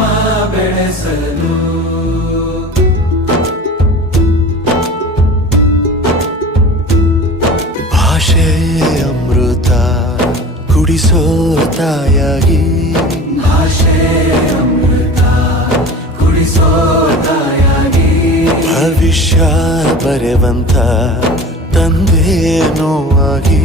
ಭಾಷೆ ಅಮೃತ ಕುಡಿಸೋತಾಯ ತಾಯಾಗಿ ಭಾಷೆ ಅಮೃತ ಕುಡಿಸೋತೀ ಭವಿಷ್ಯಾ ಪರವಂಥ ತಂದೇ ನೋಮಿ